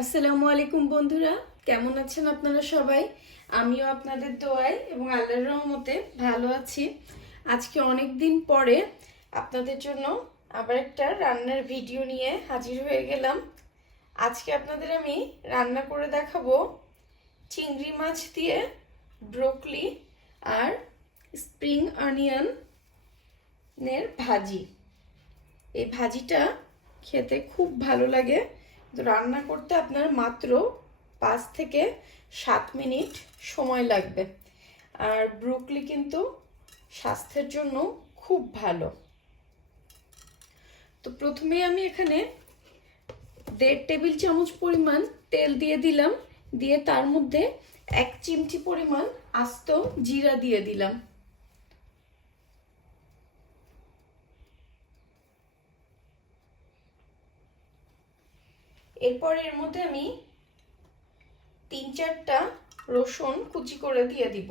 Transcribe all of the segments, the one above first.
আসসালামু আলাইকুম বন্ধুরা, কেমন আছেন আপনারা সবাই? আমিও আপনাদের দোয়ায় এবং আল্লাহর রহমতে ভালো আছি। আজকে অনেক দিন পরে আপনাদের জন্য আবার একটা রান্নার ভিডিও নিয়ে হাজির হয়ে গেলাম। আজকে আপনাদের আমি রান্না করে দেখাবো চিংড়ি মাছ দিয়ে ব্রোকলি আর স্প্রিং অনিয়নের ভাজি। এই ভাজিটা খেতে খুব ভালো লাগে। তো রান্না করতে আপনার মাত্র 5 থেকে 7 মিনিট সময় লাগবে। আর ব্রোকলি কিন্তু স্বাস্থ্যের জন্য খুব ভালো। তো প্রথমে আমি এখানে 1.5 টেবিল চামচ পরিমাণ তেল দিয়ে দিলাম, দিয়ে তার মধ্যে 1 চিমটি পরিমাণ আস্ত জিরা দিয়ে দিলাম। এরপর এর মধ্যে আমি 3-4টা রসুন কুচি করে দিয়ে দিব।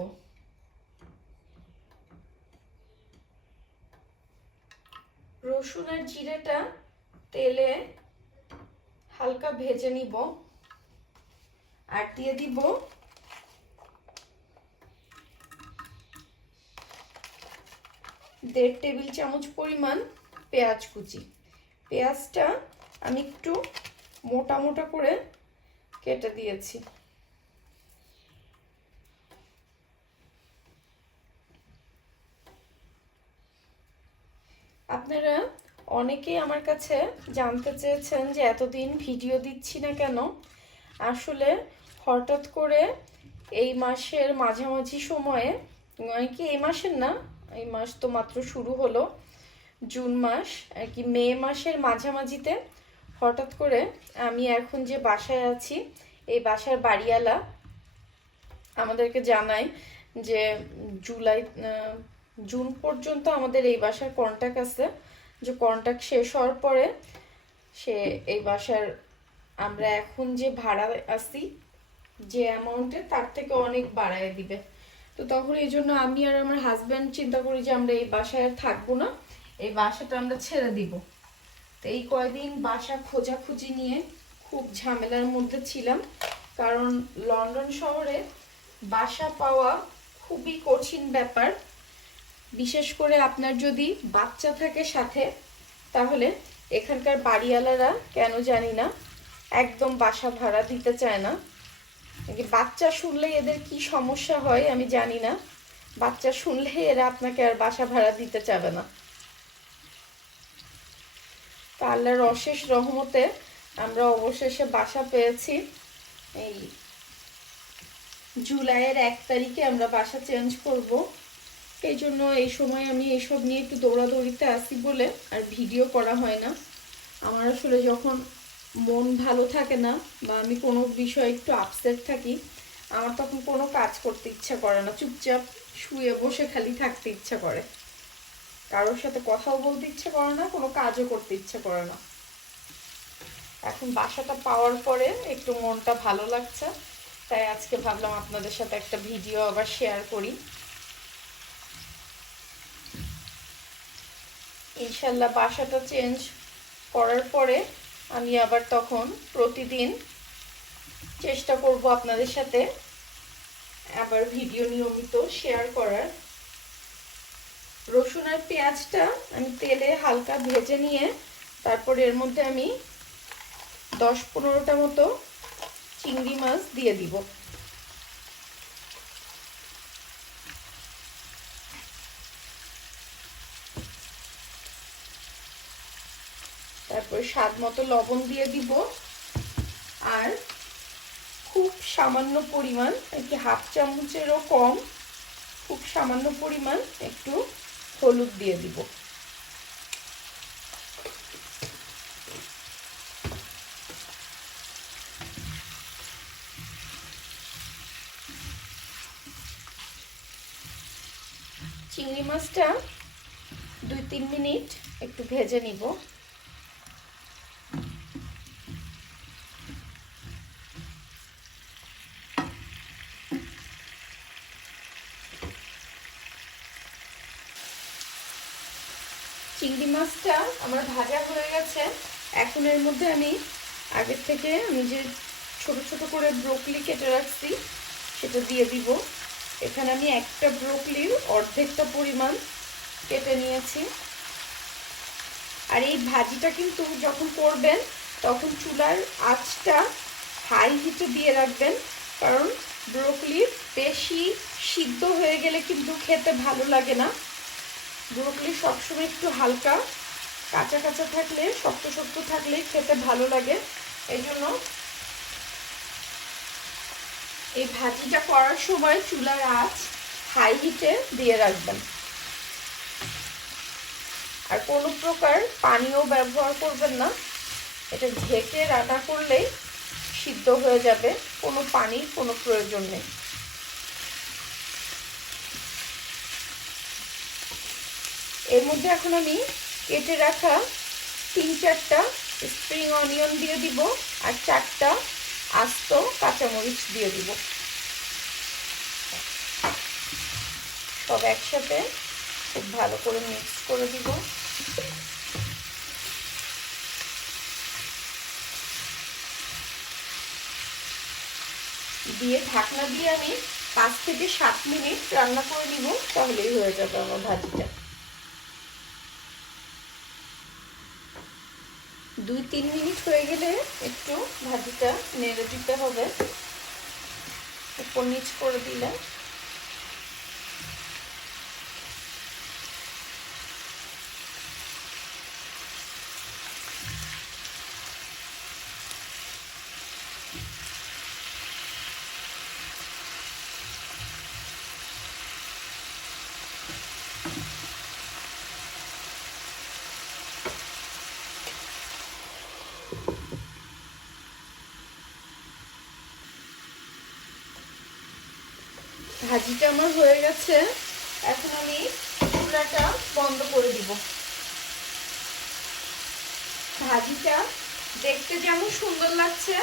রসুন আর জিরাটা তেলে হালকা ভেজে নিব। আর দিয়ে দিব 1.5 টেবিল চামচ পরিমাণ পেঁয়াজ কুচি। পেঁয়াজটা আমি একটু মোটা মোটা করে কেটে দিয়েছি। আপনারা অনেকেই আমার কাছে জানতে চেয়েছেন যে এতদিন ভিডিও দিচ্ছি না কেন। আসলে হঠাৎ করে এই মাসের মাঝামাঝি সময়ে, মানে কি এই মাসের না, এই মাস তো মাত্র শুরু হলো, জুন মাস আর কি, মে মাসের মাঝামাঝিতে হঠাৎ করে আমি এখন যে বাসায় আছি এই বাসার বাড়িওয়ালা আমাদেরকে জানায় যে জুন পর্যন্ত আমাদের এই বাসার কন্ট্রাক্ট আছে, যে কন্ট্রাক্ট শেষ হওয়ার পরে সে এই বাসার আমরা এখন যে ভাড়া আছি যে অ্যামাউন্টে তার থেকে অনেক বাড়ায় দিবে। তো তখন এই জন্য আমি আর আমার হাজব্যান্ড চিন্তা করি যে আমরা এই বাসায় আর থাকবো না, এই বাসাটা আমরা ছেড়ে দিব। তো এই কয়দিন বাসা খোঁজাখুঁজি নিয়ে খুব ঝামেলার মধ্যে ছিলাম, কারণ লন্ডন শহরে বাসা পাওয়া খুবই কঠিন ব্যাপার। বিশেষ করে আপনার যদি বাচ্চা থাকে সাথে, তাহলে এখানকার বাড়িওয়ালারা কেন জানি না একদম বাসা ভাড়া দিতে চায় না। বাচ্চা শুনলে এদের কি সমস্যা হয় আমি জানি না, বাচ্চা শুনলে এরা আপনাকে আর বাসা ভাড়া দিতে চাবে না। তা আল্লাহর অশেষ রহমতে আমরা অবশেষে বাসা পেয়েছি। এই জুলাইয়ের 1 তারিখে আমরা বাসা চেঞ্জ করব। এই জন্য এই সময় আমি এইসব নিয়ে একটু দৌড়াদৌড়িতে আসি বলে আর ভিডিও করা হয় না। আমার আসলে যখন মন ভালো থাকে না বা আমি কোনো বিষয়ে একটু আপসেট থাকি, আমার তখন কোনো কাজ করতে ইচ্ছা করে না, চুপচাপ শুয়ে বসে খালি থাকতে ইচ্ছা করে, কারোর সাথে কথাও বলতে ইচ্ছে করে না, কোনো কাজও করতে ইচ্ছে করে না। এখন বাসাটা পাওয়ার পরে একটু মনটা ভালো লাগছে, তাই আজকে ভাবলাম আপনাদের সাথে একটা ভিডিও আবার শেয়ার করি। ইনশাল্লাহ বাসাটা চেঞ্জ করার পরে আমি আবার তখন প্রতিদিন চেষ্টা করব আপনাদের সাথে আবার ভিডিও নিয়মিত শেয়ার করার। রসুন আর পেঁয়াজটা আমি তেলে হালকা ভেজে নিয়ে তারপর এর মধ্যে আমি 10-15টা মতো চিংড়ি মাছ দিয়ে দিব। তারপর স্বাদ মতো লবণ দিয়ে দিব, আর খুব সামান্য পরিমাণ, একটু 1/2 চামচেরও কম, খুব সামান্য পরিমাণ একটু হলুদ দিয়ে দিব। চিংড়ি মাছটা 2-3 মিনিট একটু ভেজে নিব। চিংড়ি মাছটা আমার ভাজা হয়ে গেছে। এখন এর মধ্যে আমি আগের থেকে আমি যে ছোট ছোট করে ব্রোকলি কেটে রাখছি সেটা দিয়ে দিব। এখানে আমি একটা ব্রোকলির অর্ধেকটা পরিমাণ কেটে নিয়েছি। আর এই ভাজিটা কিন্তু যখন করবেন তখন চুলার আঁচটা হাই হিটে দিয়ে রাখবেন, কারণ ব্রোকলি বেশি সিদ্ধ হয়ে গেলে কিন্তু খেতে ভালো লাগে না। ব্রোকলি সবসময় একটু হালকা কাঁচা কাঁচা থাকলে, শক্ত শক্ত থাকলে খেতে ভালো লাগে। এই জন্য এই ভাজিটা করার সময় চুলার আঁচ হাই হিটে দিয়ে রাখবেন। আর কোনো প্রকার পানিও ব্যবহার করবেন না, এটা ঢেকে রান্না করলেই সিদ্ধ হয়ে যাবে, কোনো পানির কোনো প্রয়োজন নেই। এর মধ্যে এখন আমি কেটে রাখা 3-4টা স্প্রিং অনিয়ন দিয়ে দিব আর 4টা আস্ত কাঁচামরিচ দিয়ে দিব। সব একসাথে খুব ভালো করে মিক্স করে দিব। দিয়ে ঢাকনা দিয়ে আমি 5 থেকে 7 মিনিট রান্না করে নিব, তাহলেই হয়ে যাবে আমার ভাজিটা। 2-3 মিনিট হয়ে গেলে একটু ভাজিটা নেড়ে দিতে হবে, উপর নিচ করে দিলে। ভাজিটা আমার হয়ে গেছে, এখন আমি চুলাটা বন্ধ করে দিব। ভাজিটা দেখতে যেমন সুন্দর লাগছে,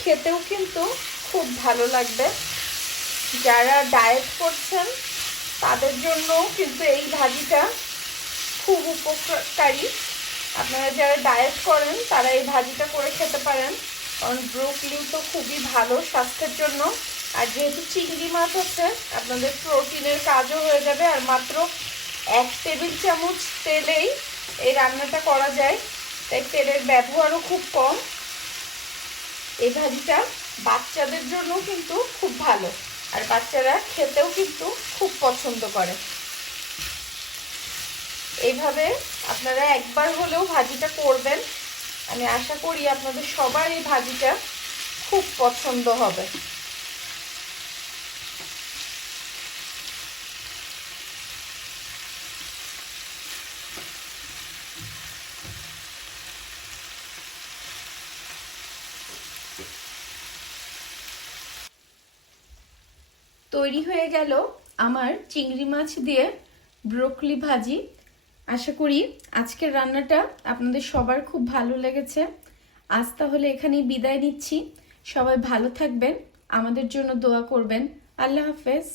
খেতেও কিন্তু খুব ভালো লাগবে। যারা ডায়েট করছেন তাদের জন্য কিন্তু এই ভাজিটা খুব উপকারী। আপনারা যারা ডায়েট করেন তারা এই ভাজিটা করে খেতে পারেন, কারণ ব্রোকলি তো খুবই ভালো স্বাস্থ্যের জন্য। আর যেহেতু চিংড়ি মাছ আছে, আপনাদের প্রোটিনের কাজও হয়ে যাবে। আর মাত্র 1 টেবিল চামচ তেলেই এই রান্নাটা করা যায়, তাই তেলের ব্যবহারও খুব কম। এই ভাজিটা বাচ্চাদের জন্য কিন্তু খুব ভালো, আর বাচ্চারা খেতেও কিন্তু খুব পছন্দ করে। এইভাবে আপনারা একবার হলেও ভাজিটা করবেন, আমি আশা করি আপনাদের সবার এই ভাজিটা খুব পছন্দ হবে। তৈরি হয়ে গেল আমার চিংড়ি মাছ দিয়ে ব্রোকলি ভাজি। আশা করি আজকের রান্নাটা আপনাদের সবার খুব ভালো লেগেছে। আজ তাহলে এখানেই বিদায় নিচ্ছি। সবাই ভালো থাকবেন, আমাদের জন্য দোয়া করবেন। আল্লাহ হাফেজ।